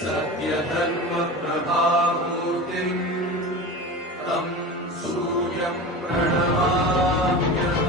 सत्यधर्मप्रभामूर्तिम् तं सूर्यं प्रणमाम्यहम्।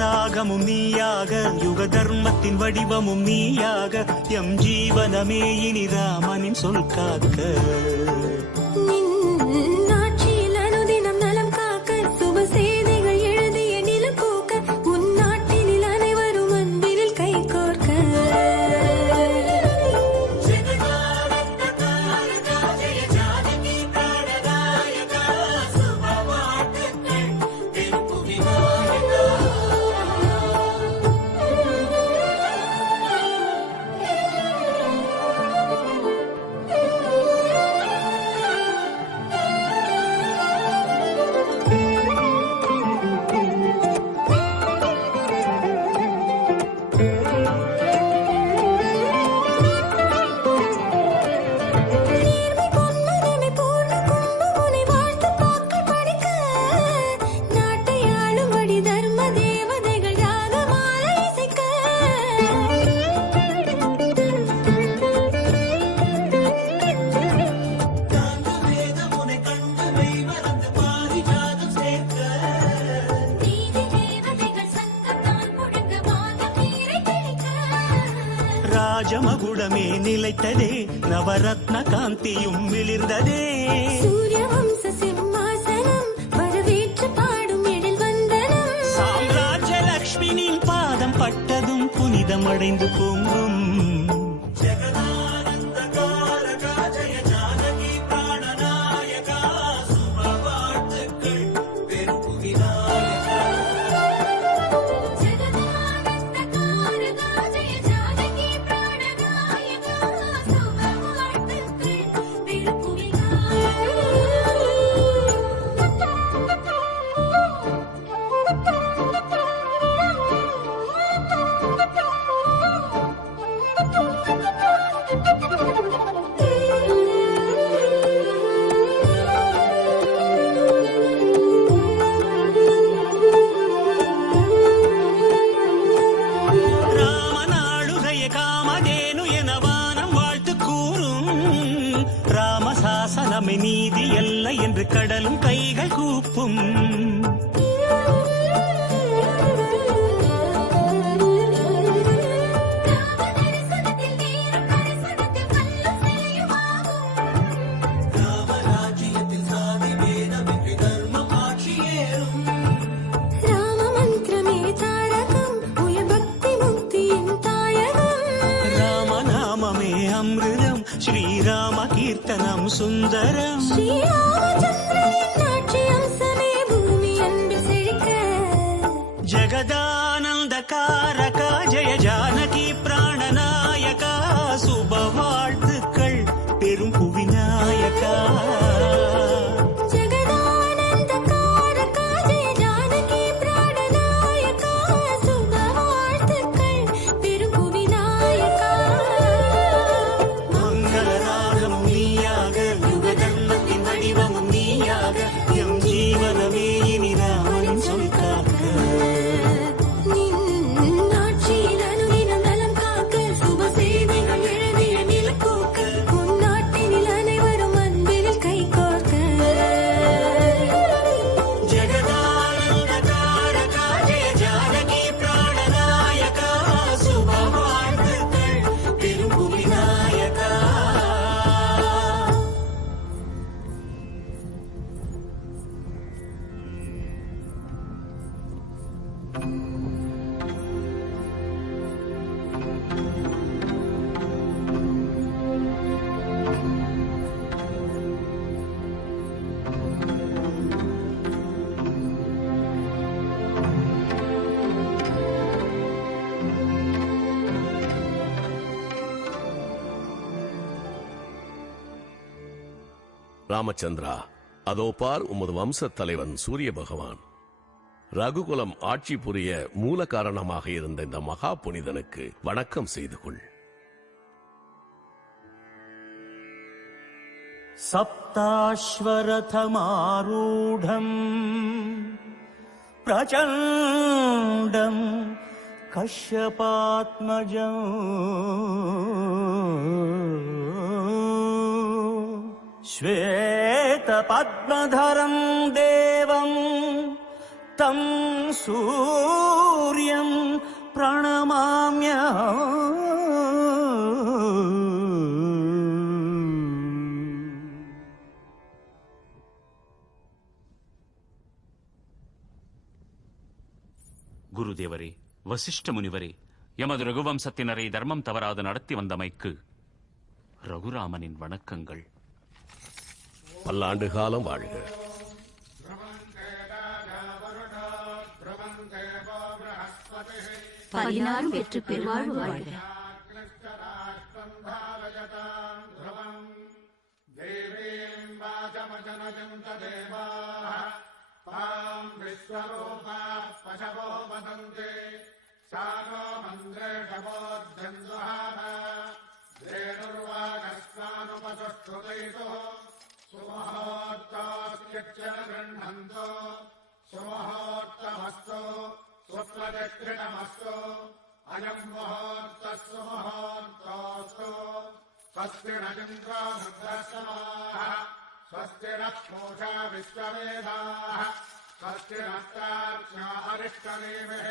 ராகமும் நீயாக, யுக தர்மத்தின் வடிவமும் நீயாக, எம் ஜீவனமே இனி ராமனின் சொல் காக்க. ராஜமகுடமே நிலைத்ததே, நவரத்ன காந்தியும் மிளிர்ந்ததே. சூரிய வம்ச சிம்மாசனம் வரவேற்று பாடும் எழில் வந்தனம். சாம்ராஜ்ய லக்ஷ்மியின் பாதம் பட்டதும் புனிதம் அடைந்து பொங்கும். சாசனமே நீதி அல்ல என்று கடலும் கைகள் கூப்பும். ஸ்ரீராம கீர்த்தனம் சுந்தரம். ஜகதானந்த காரகா ஜெய ஜானகி பிராணநாயகா சுப வாழ்த்துக்கள் பெரும் புவிநாயகா. ராமச்சந்திரா, அதோ பார் உமது வம்ச தலைவன் சூரிய பகவான். ரகுகுலம் ஆட்சி புரிய மூல காரணமாக இருந்த இந்த மகா புனிதனுக்கு வணக்கம் செய்து கொள். சப்தாஸ்வரதமாரூடம் பிரச்சண்டம் கஷ்யபாத்மஜம் ஸ்வேத பத்மதரம் தேவம் தம் சூர்யம் பிரணமாம்யஹம். குருதேவரே, வசிஷ்ட முனிவரே, எமது ரகுவம்சத்தினரை தர்மம் தவறாது நடத்தி வந்தமைக்கு ரகுராமனின் வணக்கங்கள். பல்லாண்டு காலம் வாழ்க. பதினாறு வெற்றி பெருவாழ்வு வாழ்க. गृह्णन्तो सुमुहूर्तमस्तु सुप्रदक्षिणमस्तु अयम् मुहूर्तः सुमुहूर्तोऽस्तु स्वस्ति न इन्द्रो रुद्रस्तमाः स्वस्ति नः पूषा विश्ववेदाः स्वस्ति नस्तार्क्ष्यो अरिष्टनेमिः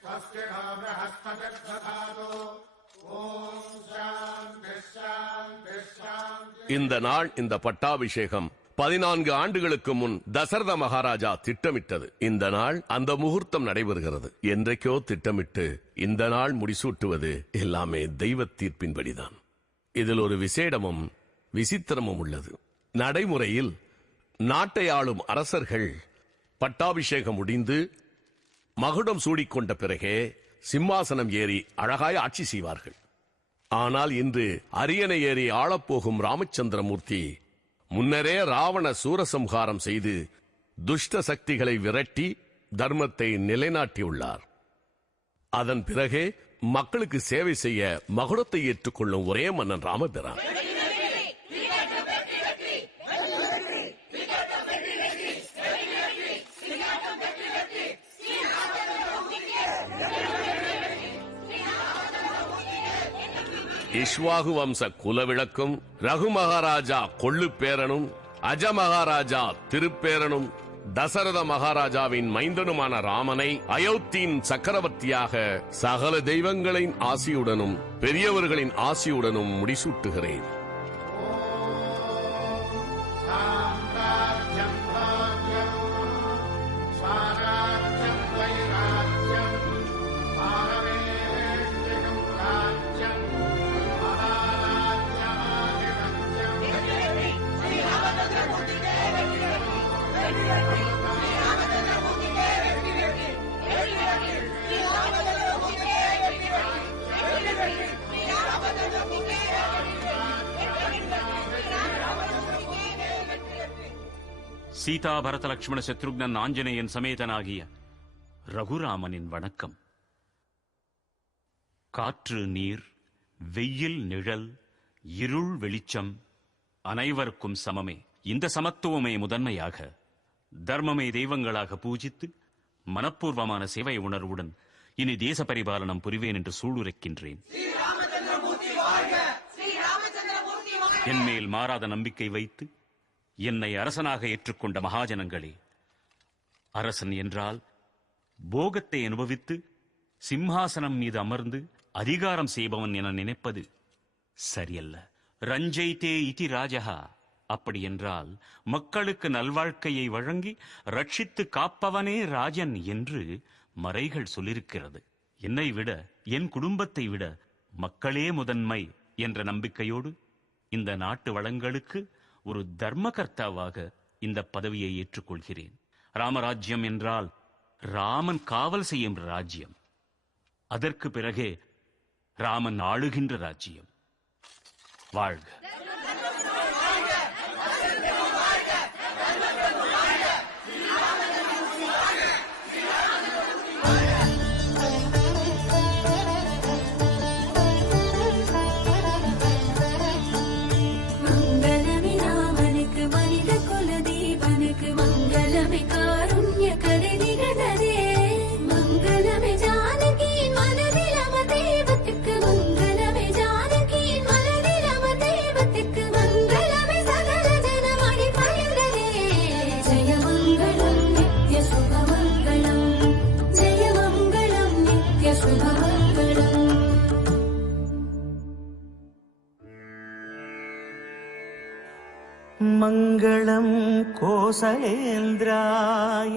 स्वस्ति नो बृहस्पतिर्दधातु. ஓம் சாந்தி சாந்தி சாந்தி. இந்த நாள், இந்த பட்டாபிஷேகம் 14 ஆண்டுகளுக்கு முன் தசரத மகாராஜா திட்டமிட்டது. இந்த நாள் அந்த முகூர்த்தம் நடைபெறுகிறது. என்றைக்கோ திட்டமிட்டு இந்த நாள் முடிசூட்டுவது எல்லாமே தெய்வ தீர்ப்பின்படிதான். இதில் ஒரு விசேடமும் விசித்திரமும் உள்ளது. நடைமுறையில் நாட்டை ஆளும் அரசர்கள் பட்டாபிஷேகம் முடிந்து மகுடம் சூடிக்கொண்ட பிறகே சிம்மாசனம் ஏறி அழகாய் ஆட்சி செய்வார்கள். ஆனால் இன்று அரியணை ஏறி ஆளப்போகும் ராமச்சந்திரமூர்த்தி முன்னரே ராவண சூரசம்ஹாரம் செய்து துஷ்ட சக்திகளை விரட்டி தர்மத்தை நிலைநாட்டியுள்ளார். அதன் பிறகே மக்களுக்கு சேவை செய்ய மகுடத்தை ஏற்றுக்கொள்ளும் ஒரே மன்னன் ராமபிரான். இஷ்வாகு வம்ச குலவிளக்கும், ரகு மகாராஜா கொள்ளு பேரனும், அஜ மகாராஜா திருப்பேரனும், தசரத மகாராஜாவின் மைந்தனுமான ராமனை அயோத்தியின் சக்கரவர்த்தியாக சகல தெய்வங்களின் ஆசியுடனும் பெரியவர்களின் ஆசியுடனும் முடிசூட்டுகிறேன். சாம்ராஜ்யம் பாக்யம் ஸ்வராஜ்யம் வைராஜ்யம் மானவேந்திரம் ராஜ்யம் சீதா பரத லட்சுமண சத்ருக்னன் ஆஞ்சநேயன் சமேதனாகிய ரகுராமனின் வணக்கம். காற்று நீர், வெயில் நிழல், இருள் வெளிச்சம் அனைவருக்கும் சமமே. இந்த சமத்துவமே முதன்மையாக, தர்மமே தெய்வங்களாக பூஜித்து மனப்பூர்வமான சேவை உணர்வுடன் இனி தேச பரிபாலனம் புரிவேன் என்று சூளுரைக்கின்றேன். என்மேல் மாறாத நம்பிக்கை வைத்து என்னை அரசனாக ஏற்றுக்கொண்ட மகாஜனங்களே, அரசன் என்றால் போகத்தை அனுபவித்து சிம்ஹாசனம் மீது அமர்ந்து அதிகாரம் செய்பவன் என நினைப்பது சரியல்ல. ரஞ்சைதே இதி ராஜஹா, அப்படி என்றால் மக்களுக்கு நல்வாழ்க்கையை வழங்கி ரட்சித்து காப்பவனே ராஜன் என்று மறைகள் சொல்லியிருக்கிறது. என்னை விட, என் குடும்பத்தை விட மக்களே முதன்மை என்ற நம்பிக்கையோடு இந்த நாட்டு வளங்களுக்கு ஒரு தர்மகர்த்தாவாக இந்த பதவியை ஏற்றுக்கொள்கிறேன். ராமராஜ்யம் என்றால் ராமன் காவல் செய்யும் ராஜ்யம். அதற்கு பிறகே ராமன் ஆளுகின்ற ராஜ்யம். வாழ்க. மங்களம் கோசலேந்திராய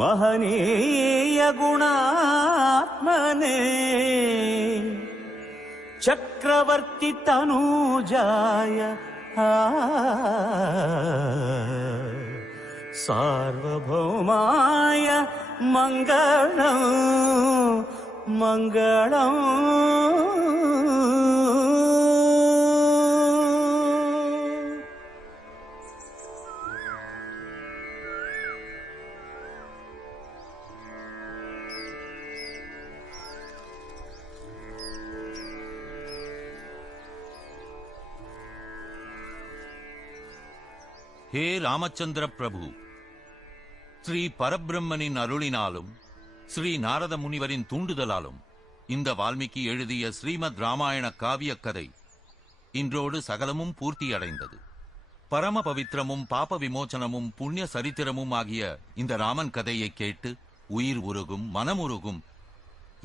மகனீய குணாத்மனே சக்கரவர்த்தி தனூஜாய சார்வபௌமாய மங்களம் மங்களம். ஹே ராமச்சந்திர பிரபு, ஸ்ரீ பரபிரம்மனின் அருளினாலும் ஸ்ரீ நாரத முனிவரின் தூண்டுதலாலும் இந்த வால்மீகி எழுதிய ஸ்ரீமத் ராமாயண காவிய கதை இன்றோடு சகலமும் பூர்த்தியடைந்தது. பரம பவித்திரமும் பாப விமோச்சனமும் புண்ணிய சரித்திரமும் ஆகிய இந்த ராமன் கதையை கேட்டு உயிர் உருகும் மனமுருகும்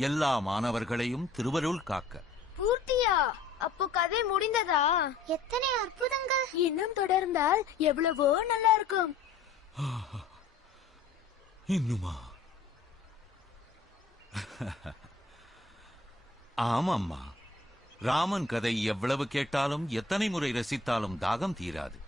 எல்லா மாணவர்களையும் திருவருள் காக்க. பூர்த்தியா? அப்போ கதை முடிந்ததா? எத்தனை அற்புதங்கள்! இன்னும் தொடர்ந்தால் எவ்வளவோ நல்லா இருக்கும். இன்னுமா? ஆமாம்மா, ராமன் கதை எவ்வளவு கேட்டாலும் எத்தனை முறை ரசித்தாலும் தாகம் தீராது.